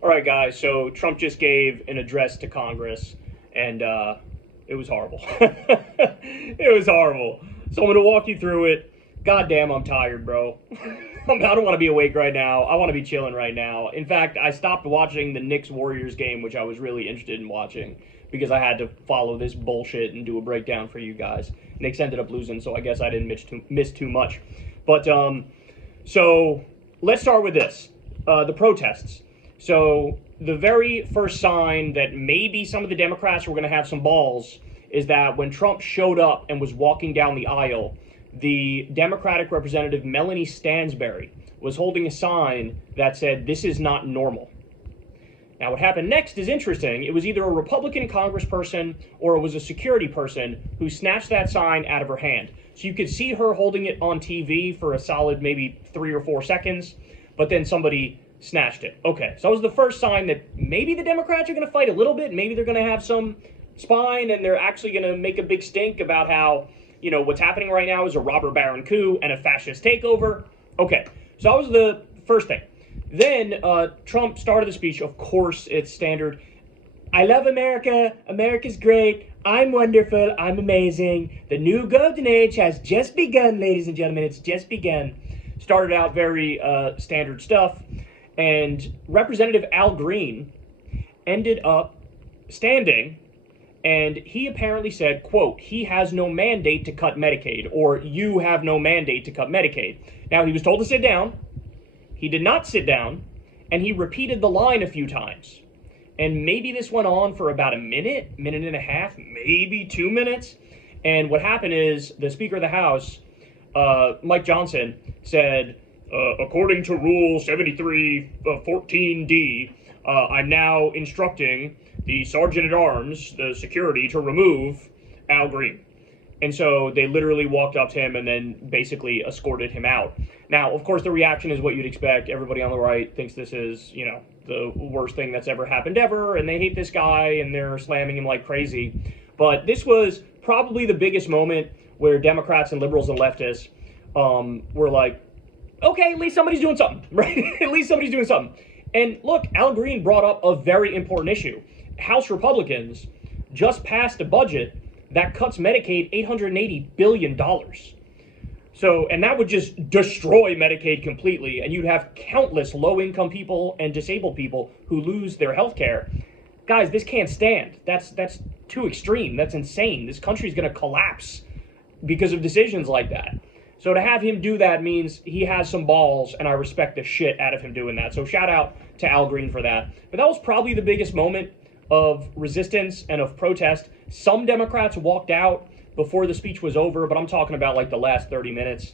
All right, guys. So Trump just gave an address to Congress, and it was horrible. It was horrible. So I'm going to walk you through it. God damn, I'm tired, bro. I don't want to be awake right now. I want to be chilling right now. In fact, I stopped watching the Knicks-Warriors game, which I was really interested in watching, because I had to follow this bullshit and do a breakdown for you guys. Knicks ended up losing, so I guess I didn't miss too much. But, so let's start with this. The protests. So the very first sign that maybe some of the Democrats were going to have some balls is that when Trump showed up and was walking down the aisle, the Democratic representative Melanie Stansbury was holding a sign that said, "This is not normal." Now, what happened next is interesting. It was either a Republican congressperson or it was a security person who snatched that sign out of her hand. So you could see her holding it on TV for a solid maybe 3 or 4 seconds, but then somebody snatched it. Okay, so that was the first sign that maybe the Democrats are going to fight a little bit. Maybe they're going to have some spine and they're actually going to make a big stink about how, what's happening right now is a robber baron coup and a fascist takeover. Okay, so that was the first thing. Then Trump started the speech. Of course, it's standard. "I love America. America's great. I'm wonderful. I'm amazing. The new golden age has just begun, ladies and gentlemen. It's just begun." Started out very standard stuff. And Representative Al Green ended up standing, and he apparently said, quote, "He has no mandate to cut Medicaid," or "You have no mandate to cut Medicaid." Now, he was told to sit down. He did not sit down, and he repeated the line a few times. And maybe this went on for about a minute, minute and a half, maybe 2 minutes. And what happened is the Speaker of the House, Mike Johnson, said, "According to Rule 7314D, I'm now instructing the Sergeant-at-Arms, the security, to remove Al Green." And so they literally walked up to him and then basically escorted him out. Now, of course, the reaction is what you'd expect. Everybody on the right thinks this is, the worst thing that's ever happened ever, and they hate this guy, and they're slamming him like crazy. But this was probably the biggest moment where Democrats and liberals and leftists were like, okay, at least somebody's doing something, right? At least somebody's doing something. And look, Al Green brought up a very important issue. House Republicans just passed a budget that cuts Medicaid $880 billion. So, and that would just destroy Medicaid completely, and you'd have countless low-income people and disabled people who lose their health care. Guys, this can't stand. That's too extreme. That's insane. This country's going to collapse because of decisions like that. So to have him do that means he has some balls, and I respect the shit out of him doing that. So shout out to Al Green for that. But that was probably the biggest moment of resistance and of protest. Some Democrats walked out before the speech was over, but I'm talking about like the last 30 minutes,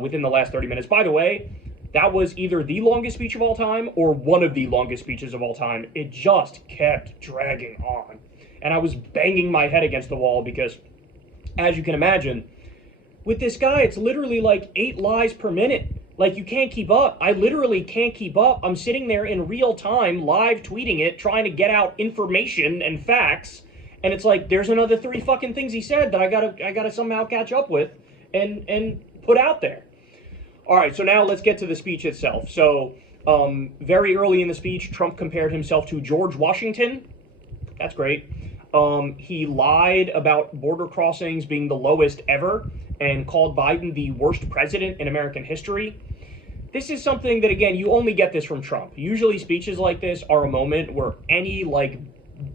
within the last 30 minutes. By the way, that was either the longest speech of all time or one of the longest speeches of all time. It just kept dragging on. And I was banging my head against the wall because, as you can imagine, with this guy, it's literally like 8 lies per minute. Like, you can't keep up. I literally can't keep up. I'm sitting there in real time, live tweeting it, trying to get out information and facts. And it's like, there's another 3 fucking things he said that I gotta somehow catch up with and put out there. All right, so now let's get to the speech itself. So, very early in the speech, Trump compared himself to George Washington. That's great. He lied about border crossings being the lowest ever and called Biden the worst president in American history. This is something that, again, you only get this from Trump. Usually speeches like this are a moment where any,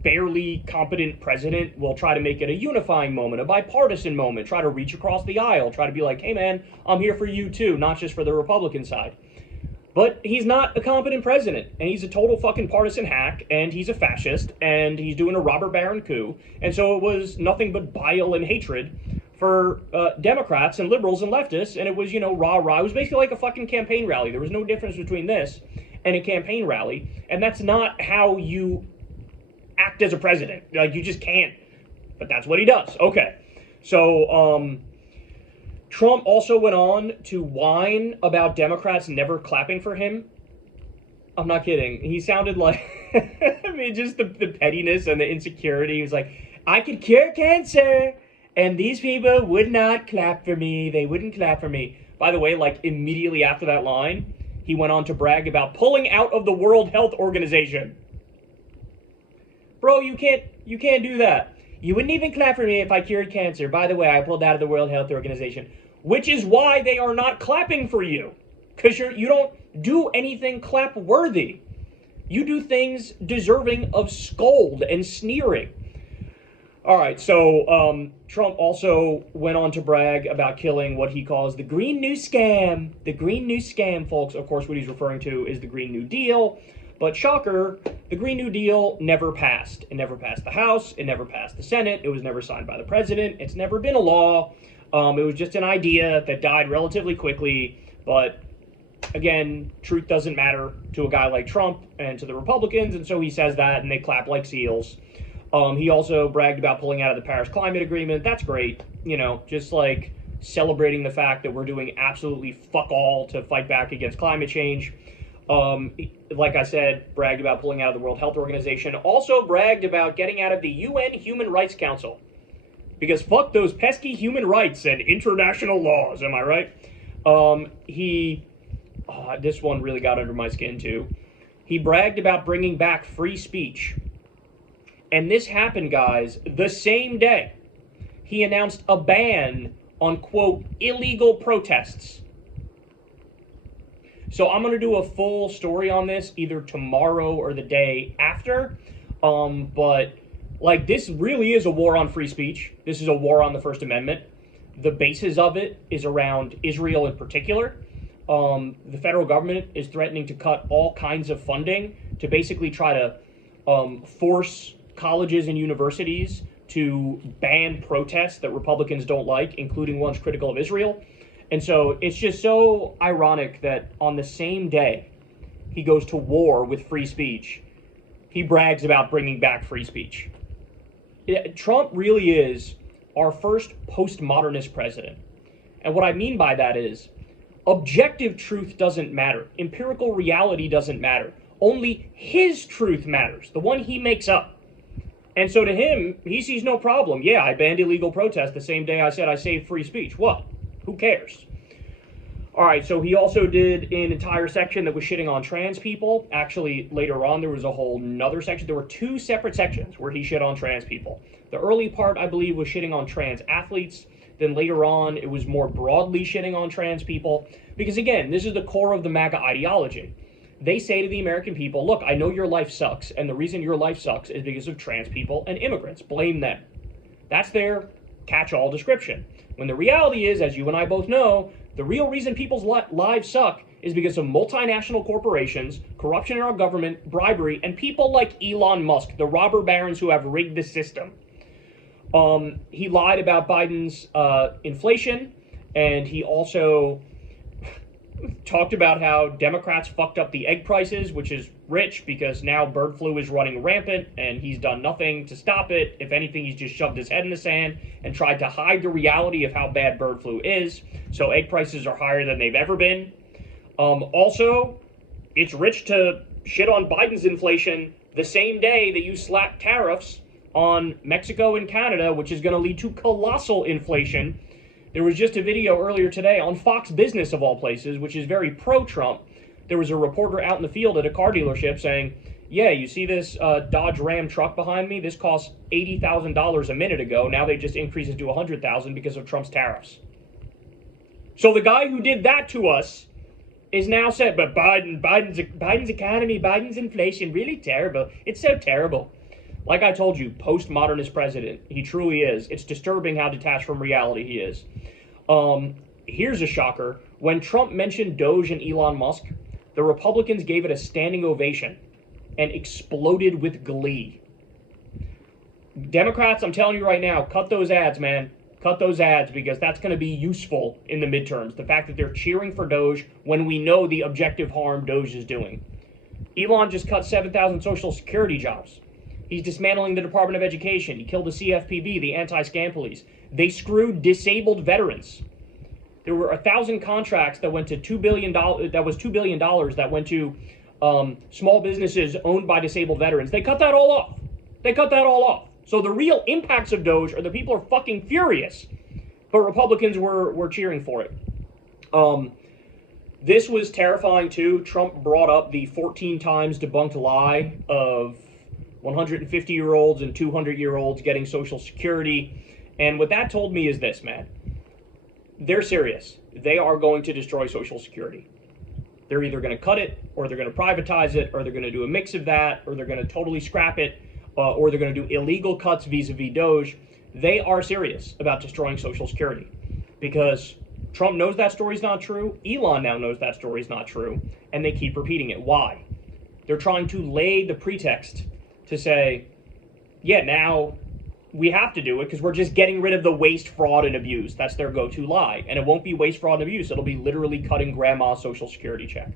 barely competent president will try to make it a unifying moment, a bipartisan moment, try to reach across the aisle, try to be like, hey, man, I'm here for you, too, not just for the Republican side. But he's not a competent president, and he's a total fucking partisan hack, and he's a fascist, and he's doing a robber baron coup, and so it was nothing but bile and hatred for Democrats and liberals and leftists, and it was, rah-rah. It was basically like a fucking campaign rally. There was no difference between this and a campaign rally, and that's not how you act as a president. You just can't. But that's what he does. Okay. So, Trump also went on to whine about Democrats never clapping for him. I'm not kidding. He sounded like, just the pettiness and the insecurity. He was like, I could cure cancer, and these people would not clap for me. They wouldn't clap for me. By the way, immediately after that line, he went on to brag about pulling out of the World Health Organization. Bro, you can't do that. You wouldn't even clap for me if I cured cancer. By the way, I pulled out of the World Health Organization. Which is why they are not clapping for you. Because you don't do anything clap-worthy. You do things deserving of scold and sneering. All right, so Trump also went on to brag about killing what he calls the Green New Scam. The Green New Scam, folks. Of course, what he's referring to is the Green New Deal. But shocker, the Green New Deal never passed. It never passed the House. It never passed the Senate. It was never signed by the president. It's never been a law. It was just an idea that died relatively quickly. But again, truth doesn't matter to a guy like Trump and to the Republicans. And so he says that and they clap like seals. He also bragged about pulling out of the Paris Climate Agreement. That's great. You know, just like celebrating the fact that we're doing absolutely fuck all to fight back against climate change. Like I said, bragged about pulling out of the World Health Organization. Also bragged about getting out of the UN Human Rights Council. Because fuck those pesky human rights and international laws, am I right? This one really got under my skin too. He bragged about bringing back free speech. And this happened, guys, the same day he announced a ban on, quote, illegal protests. So I'm going to do a full story on this either tomorrow or the day after. But, like, this really is a war on free speech. This is a war on the First Amendment. The basis of it is around Israel in particular. The federal government is threatening to cut all kinds of funding to basically try to force colleges and universities to ban protests that Republicans don't like, including ones critical of Israel. And so it's just so ironic that on the same day he goes to war with free speech, he brags about bringing back free speech. Trump really is our first postmodernist president. And what I mean by that is objective truth doesn't matter. Empirical reality doesn't matter. Only his truth matters, the one he makes up. And so to him, he sees no problem. Yeah, I banned illegal protests the same day I said I saved free speech. What? Who cares? All right, so he also did an entire section that was shitting on trans people. Actually, later on, there was a whole nother section. There were two separate sections where he shit on trans people. The early part, I believe, was shitting on trans athletes. Then later on, it was more broadly shitting on trans people. Because again, this is the core of the MAGA ideology. They say to the American people, look, I know your life sucks, and the reason your life sucks is because of trans people and immigrants. Blame them. That's their catch-all description. When the reality is, as you and I both know, the real reason people's lives suck is because of multinational corporations, corruption in our government, bribery, and people like Elon Musk, the robber barons who have rigged the system. He lied about Biden's inflation, and he also talked about how Democrats fucked up the egg prices, which is rich because now bird flu is running rampant and he's done nothing to stop it. If anything, he's just shoved his head in the sand and tried to hide the reality of how bad bird flu is. So egg prices are higher than they've ever been. Also, it's rich to shit on Biden's inflation the same day that you slap tariffs on Mexico and Canada, which is going to lead to colossal inflation. There was just a video earlier today on Fox Business, of all places, which is very pro-Trump. There was a reporter out in the field at a car dealership saying, yeah, you see this Dodge Ram truck behind me? This cost $80,000 a minute ago. Now they just increased it to $100,000 because of Trump's tariffs. So the guy who did that to us is now said, but Biden's economy, Biden's inflation, really terrible. It's so terrible. Like I told you, postmodernist president. He truly is. It's disturbing how detached from reality he is. Here's a shocker. When Trump mentioned DOGE and Elon Musk, the Republicans gave it a standing ovation and exploded with glee. Democrats, I'm telling you right now, cut those ads, man. Cut those ads because that's going to be useful in the midterms. The fact that they're cheering for DOGE when we know the objective harm DOGE is doing. Elon just cut 7,000 Social Security jobs. He's dismantling the Department of Education. He killed the CFPB, the anti-scam police. They screwed disabled veterans. There were 1,000 contracts that went to $2 billion. That was $2 billion that went to small businesses owned by disabled veterans. They cut that all off. They cut that all off. So the real impacts of DOGE are the people are fucking furious, but Republicans were cheering for it. This was terrifying too. Trump brought up the 14 times debunked lie of 150-year-olds and 200-year-olds getting Social Security. And what that told me is this, man. They're serious. They are going to destroy Social Security. They're either going to cut it, or they're going to privatize it, or they're going to do a mix of that, or they're going to totally scrap it, or they're going to do illegal cuts vis-a-vis DOGE. They are serious about destroying Social Security because Trump knows that story's not true. Elon now knows that story's not true, and they keep repeating it. Why? They're trying to lay the pretext to say, yeah, now we have to do it because we're just getting rid of the waste, fraud, and abuse. That's their go-to lie. And it won't be waste, fraud, and abuse. It'll be literally cutting grandma's Social Security check.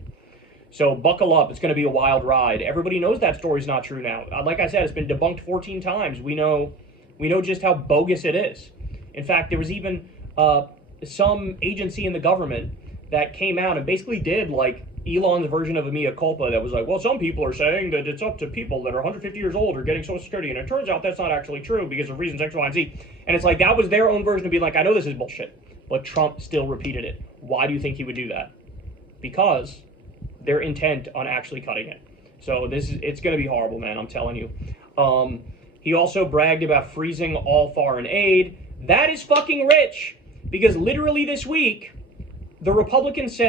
So buckle up. It's going to be a wild ride. Everybody knows that story's not true now. Like I said, it's been debunked 14 times. We know just how bogus it is. In fact, there was even some agency in the government that came out and basically did like Elon's version of a mea culpa that was like, well, some people are saying that it's up to people that are 150 years old or getting Social Security, and it turns out that's not actually true because of reasons X, Y, and Z. And it's like, that was their own version of being like, I know this is bullshit, but Trump still repeated it. Why do you think he would do that? Because they're intent on actually cutting it. So it's going to be horrible, man, I'm telling you. He also bragged about freezing all foreign aid. That is fucking rich, because literally this week, the Republicans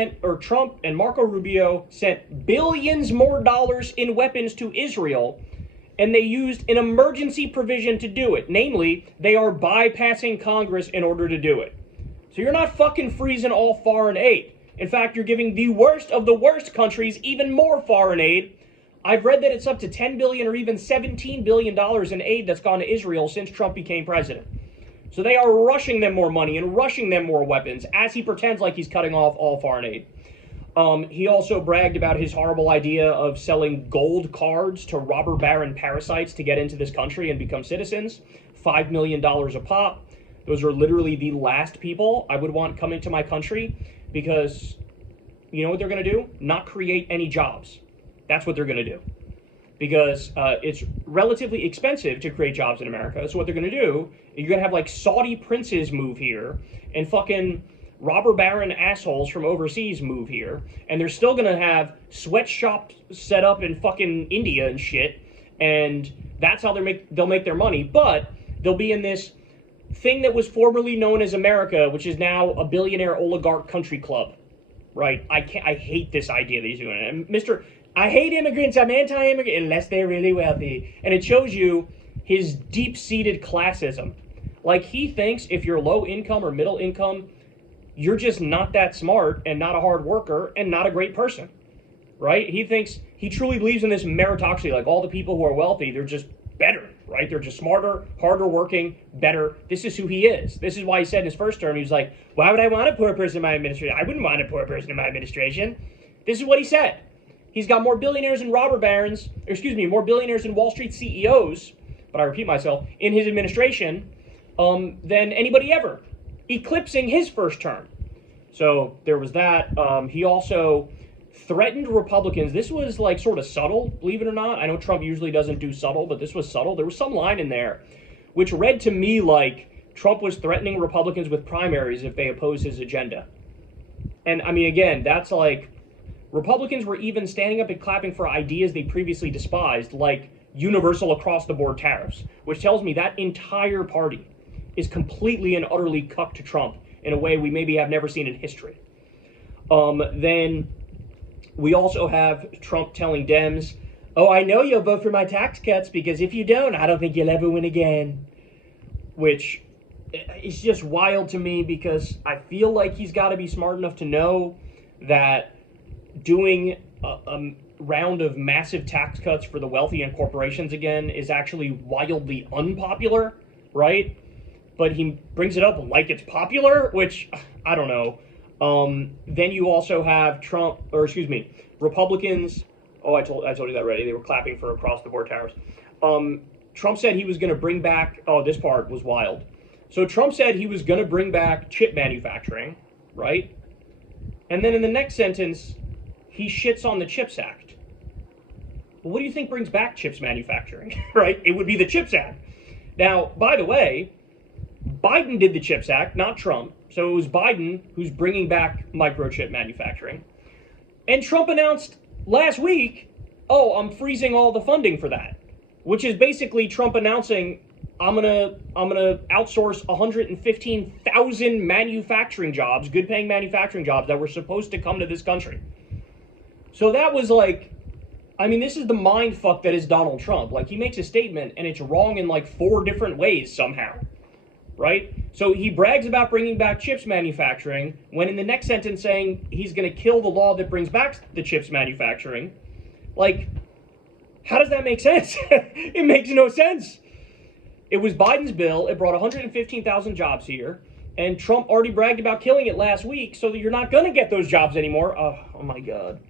Trump and Marco Rubio sent billions more dollars in weapons to Israel, and they used an emergency provision to do it. Namely, they are bypassing Congress in order to do it. So you're not fucking freezing all foreign aid. In fact, you're giving the worst of the worst countries even more foreign aid. I've read that it's up to $10 billion or even $17 billion in aid that's gone to Israel since Trump became president. So they are rushing them more money and rushing them more weapons as he pretends like he's cutting off all foreign aid. He also bragged about his horrible idea of selling gold cards to robber baron parasites to get into this country and become citizens. $5 million a pop. Those are literally the last people I would want coming to my country, because you know what they're going to do? Not create any jobs. That's what they're going to do. Because it's relatively expensive to create jobs in America. So what they're going to do, you're going to have like Saudi princes move here and fucking robber baron assholes from overseas move here. And they're still going to have sweatshops set up in fucking India and shit. And that's how they'll make their money. But they'll be in this thing that was formerly known as America, which is now a billionaire oligarch country club. Right? I hate this idea that he's doing it. I hate immigrants, I'm anti-immigrant, unless they're really wealthy. And it shows you his deep-seated classism. Like, he thinks if you're low income or middle income, you're just not that smart and not a hard worker and not a great person. Right? He truly believes in this meritocracy. Like, all the people who are wealthy, they're just better, right? They're just smarter, harder working, better. This is who he is. This is why he said in his first term, he was like, why would I want a poor person in my administration? I wouldn't want a poor person in my administration. This is what he said. He's got more billionaires and more billionaires and Wall Street CEOs, but I repeat myself, in his administration than anybody ever, eclipsing his first term. So there was that. He also threatened Republicans. This was like sort of subtle, believe it or not. I know Trump usually doesn't do subtle, but this was subtle. There was some line in there which read to me like Trump was threatening Republicans with primaries if they oppose his agenda. And I mean, again, that's like, Republicans were even standing up and clapping for ideas they previously despised, like universal across-the-board tariffs, which tells me that entire party is completely and utterly cucked to Trump in a way we maybe have never seen in history. Then we also have Trump telling Dems, oh, I know you'll vote for my tax cuts, because if you don't, I don't think you'll ever win again. Which is just wild to me, because I feel like he's got to be smart enough to know that doing a round of massive tax cuts for the wealthy and corporations again is actually wildly unpopular, right? But he brings it up like it's popular, which I don't know. Then you also have Republicans. Oh, I told you that already. They were clapping for across-the-board tariffs. Trump said he was going to bring back. Oh, this part was wild. So Trump said he was going to bring back chip manufacturing, right? And then in the next sentence, he shits on the CHIPS Act. Well, what do you think brings back chips manufacturing, right? It would be the CHIPS Act. Now, by the way, Biden did the CHIPS Act, not Trump. So it was Biden who's bringing back microchip manufacturing. And Trump announced last week, oh, I'm freezing all the funding for that, which is basically Trump announcing, I'm gonna outsource 115,000 manufacturing jobs, good paying manufacturing jobs that were supposed to come to this country. So that was like, I mean, this is the mind fuck that is Donald Trump. Like, he makes a statement and it's wrong in like 4 different ways somehow, right? So he brags about bringing back chips manufacturing when in the next sentence saying he's going to kill the law that brings back the chips manufacturing. Like, how does that make sense? It makes no sense. It was Biden's bill. It brought 115,000 jobs here. And Trump already bragged about killing it last week so that you're not going to get those jobs anymore. Oh my God.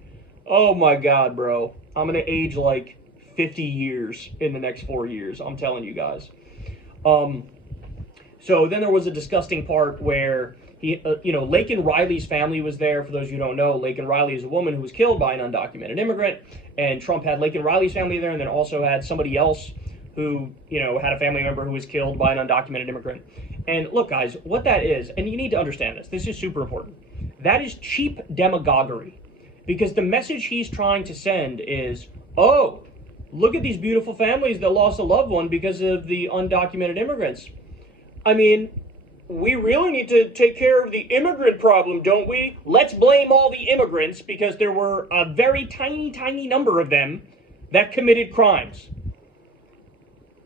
Oh my God, bro. I'm going to age like 50 years in the next 4 years. I'm telling you guys. So then there was a disgusting part where Laken Riley's family was there. For those of you who don't know, Laken Riley is a woman who was killed by an undocumented immigrant. And Trump had Laken Riley's family there and then also had somebody else who, had a family member who was killed by an undocumented immigrant. And look, guys, what that is, and you need to understand this. This is super important. That is cheap demagoguery. Because the message he's trying to send is, oh, look at these beautiful families that lost a loved one because of the undocumented immigrants. I mean, we really need to take care of the immigrant problem, don't we? Let's blame all the immigrants because there were a very tiny, tiny number of them that committed crimes.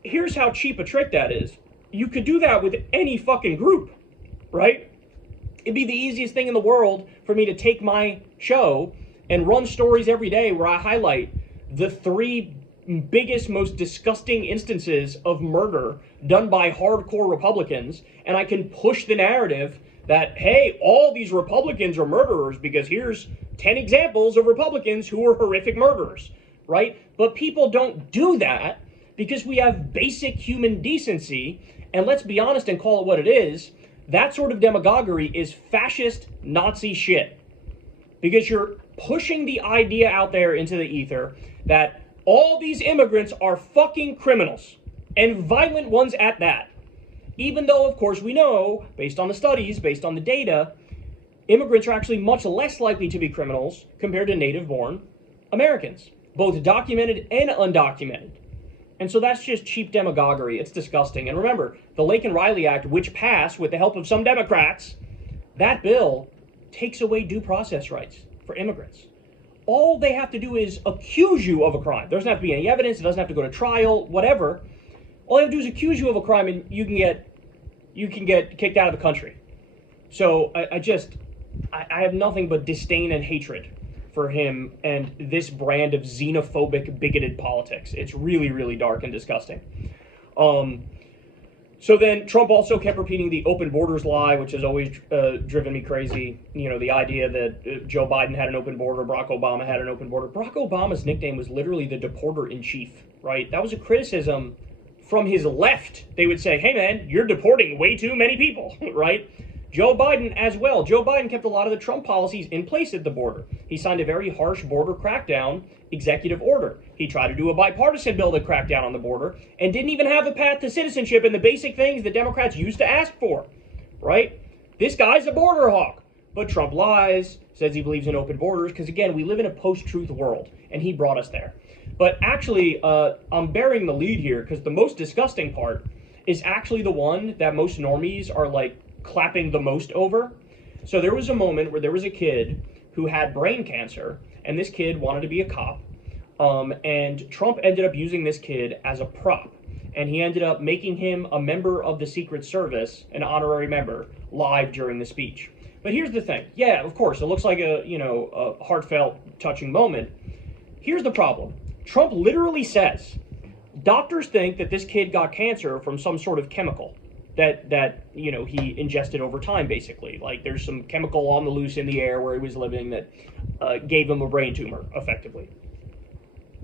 Here's how cheap a trick that is. You could do that with any fucking group, right? It'd be the easiest thing in the world for me to take my show and run stories every day where I highlight the 3 biggest, most disgusting instances of murder done by hardcore Republicans, and I can push the narrative that, hey, all these Republicans are murderers because here's 10 examples of Republicans who are horrific murderers, right? But people don't do that because we have basic human decency, and let's be honest and call it what it is, that sort of demagoguery is fascist Nazi shit. Because you're pushing the idea out there into the ether that all these immigrants are fucking criminals, and violent ones at that. Even though, of course, we know, based on the studies, based on the data, immigrants are actually much less likely to be criminals compared to native-born Americans, both documented and undocumented. And so that's just cheap demagoguery. It's disgusting. And remember, the Laken Riley Act, which passed with the help of some Democrats, that bill takes away due process rights for immigrants. All they have to do is accuse you of a crime. There doesn't have to be any evidence. It doesn't have to go to trial, whatever. All they have to do is accuse you of a crime and you can get kicked out of the country. So I have nothing but disdain and hatred for him and this brand of xenophobic, bigoted politics. It's really, really dark and disgusting. So then Trump also kept repeating the open borders lie, which has always driven me crazy. The idea that Joe Biden had an open border, Barack Obama had an open border. Barack Obama's nickname was literally the deporter-in-chief, right? That was a criticism from his left. They would say, hey man, you're deporting way too many people, right? Joe Biden as well. Joe Biden kept a lot of the Trump policies in place at the border. He signed a very harsh border crackdown executive order. He tried to do a bipartisan bill to crack down on the border and didn't even have a path to citizenship and the basic things that Democrats used to ask for, right? This guy's a border hawk. But Trump lies, says he believes in open borders, because again, we live in a post-truth world, and he brought us there. But actually, I'm bearing the lead here, because the most disgusting part is actually the one that most normies are like clapping the most over. So there was a moment where there was a kid who had brain cancer, and this kid wanted to be a cop, and Trump ended up using this kid as a prop, and he ended up making him a member of the Secret Service, an honorary member, live during the speech. But here's the thing. Yeah, of course, it looks like a heartfelt, touching moment. Here's the problem. Trump literally says, doctors think that this kid got cancer from some sort of chemical that he ingested over time, basically. Like, there's some chemical on the loose in the air where he was living that gave him a brain tumor, effectively.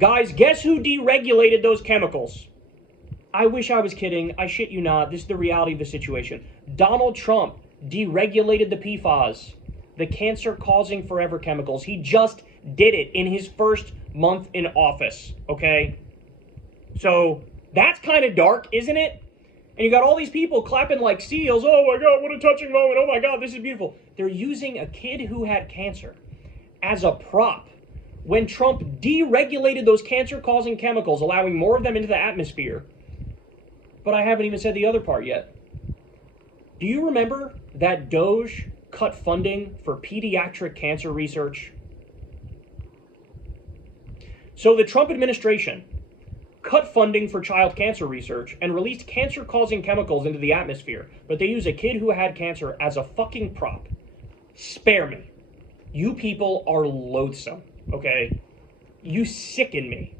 Guys, guess who deregulated those chemicals? I wish I was kidding. I shit you not. This is the reality of the situation. Donald Trump deregulated the PFAS, the cancer-causing forever chemicals. He just did it in his first month in office, okay? So that's kind of dark, isn't it? And you got all these people clapping like seals. Oh my God, what a touching moment. Oh my God, this is beautiful. They're using a kid who had cancer as a prop when Trump deregulated those cancer-causing chemicals, allowing more of them into the atmosphere. But I haven't even said the other part yet. Do you remember that DOGE cut funding for pediatric cancer research? So the Trump administration cut funding for child cancer research and released cancer-causing chemicals into the atmosphere, but they use a kid who had cancer as a fucking prop. Spare me. You people are loathsome, okay? You sicken me.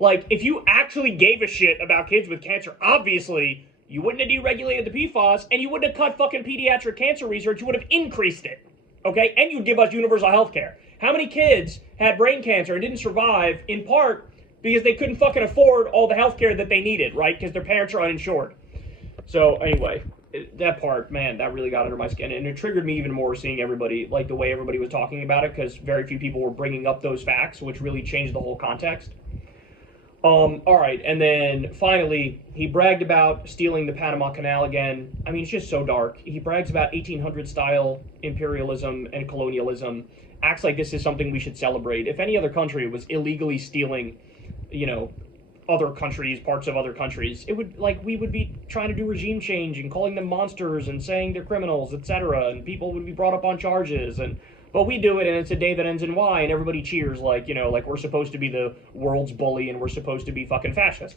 Like, if you actually gave a shit about kids with cancer, obviously, you wouldn't have deregulated the PFAS, and you wouldn't have cut fucking pediatric cancer research, you would have increased it, okay? And you'd give us universal health care. How many kids had brain cancer and didn't survive, in part, because they couldn't fucking afford all the health care that they needed, right? Because their parents are uninsured. So, anyway, that part, man, that really got under my skin. And it triggered me even more seeing everybody, like the way everybody was talking about it, because very few people were bringing up those facts, which really changed the whole context. All right, and then finally, he bragged about stealing the Panama Canal again. I mean, it's just so dark. He brags about 1800s-style imperialism and colonialism, acts like this is something we should celebrate. If any other country was illegally stealing, you know, other countries, parts of other countries, it would, like, we would be trying to do regime change and calling them monsters and saying they're criminals, etc., and people would be brought up on charges, but we do it, and it's a day that ends in Y, and everybody cheers like, you know, like we're supposed to be the world's bully and we're supposed to be fucking fascist.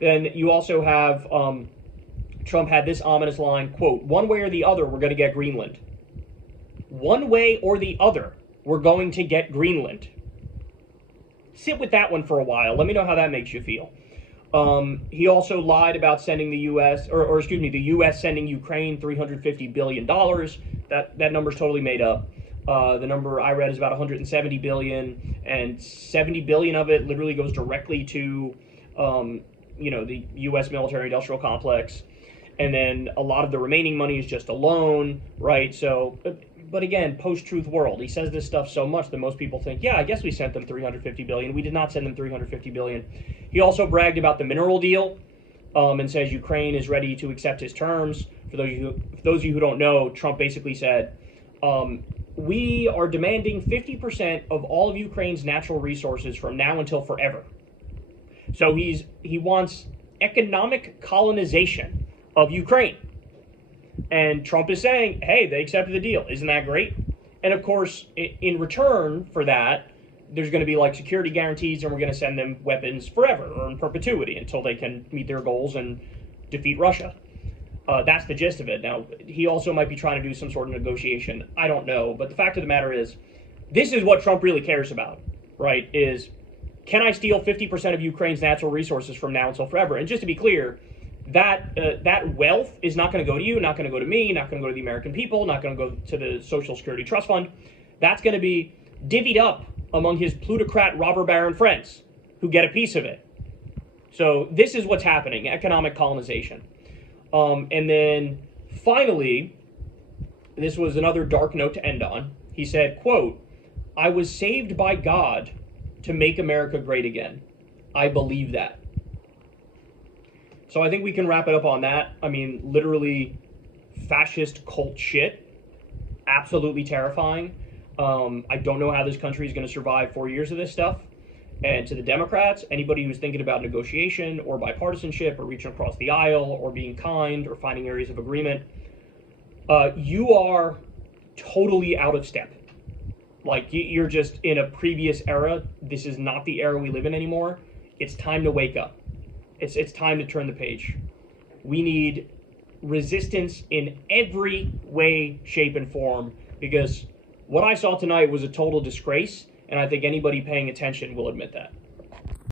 Then you also have, Trump had this ominous line, quote, "One way or the other, we're going to get Greenland." One way or the other, we're going to get Greenland. Sit with that one for a while. Let me know how that makes you feel. He also lied about sending the U.S., or excuse me, the U.S. sending Ukraine $350 billion. That number's totally made up. The number I read is about 170 billion, and 70 billion of it literally goes directly to, you know, the U.S. military-industrial complex, and then a lot of the remaining money is just a loan, right? So, but again, post-truth world, he says this stuff so much that most people think, yeah, I guess we sent them 350 billion. We did not send them 350 billion. He also bragged about the mineral deal, and says Ukraine is ready to accept his terms. For those of you who don't know, Trump basically said, we are demanding 50% of all of Ukraine's natural resources from now until forever. So he wants economic colonization of Ukraine. And Trump is saying, hey, they accepted the deal. Isn't that great? And of course, in return for that, there's going to be like security guarantees, and we're going to send them weapons forever or in perpetuity until they can meet their goals and defeat Russia. That's the gist of it. Now, he also might be trying to do some sort of negotiation. I don't know. But the fact of the matter is, this is what Trump really cares about, right? Is, can I steal 50% of Ukraine's natural resources from now until forever? And just to be clear, that wealth is not going to go to you, not going to go to me, not going to go to the American people, not going to go to the Social Security Trust Fund. That's going to be divvied up among his plutocrat robber baron friends who get a piece of it. So this is what's happening, economic colonization. And then finally, this was another dark note to end on. He said, quote, "I was saved by God to make America great again. I believe that." So I think we can wrap it up on that. I mean, literally fascist cult shit. Absolutely terrifying. I don't know how this country is going to survive 4 years of this stuff. And to the Democrats, anybody who's thinking about negotiation or bipartisanship or reaching across the aisle or being kind or finding areas of agreement, you are totally out of step. Like, you're just in a previous era. This is not the era we live in anymore. It's time to wake up. It's time to turn the page. We need resistance in every way, shape, and form, because what I saw tonight was a total disgrace, and I think anybody paying attention will admit that.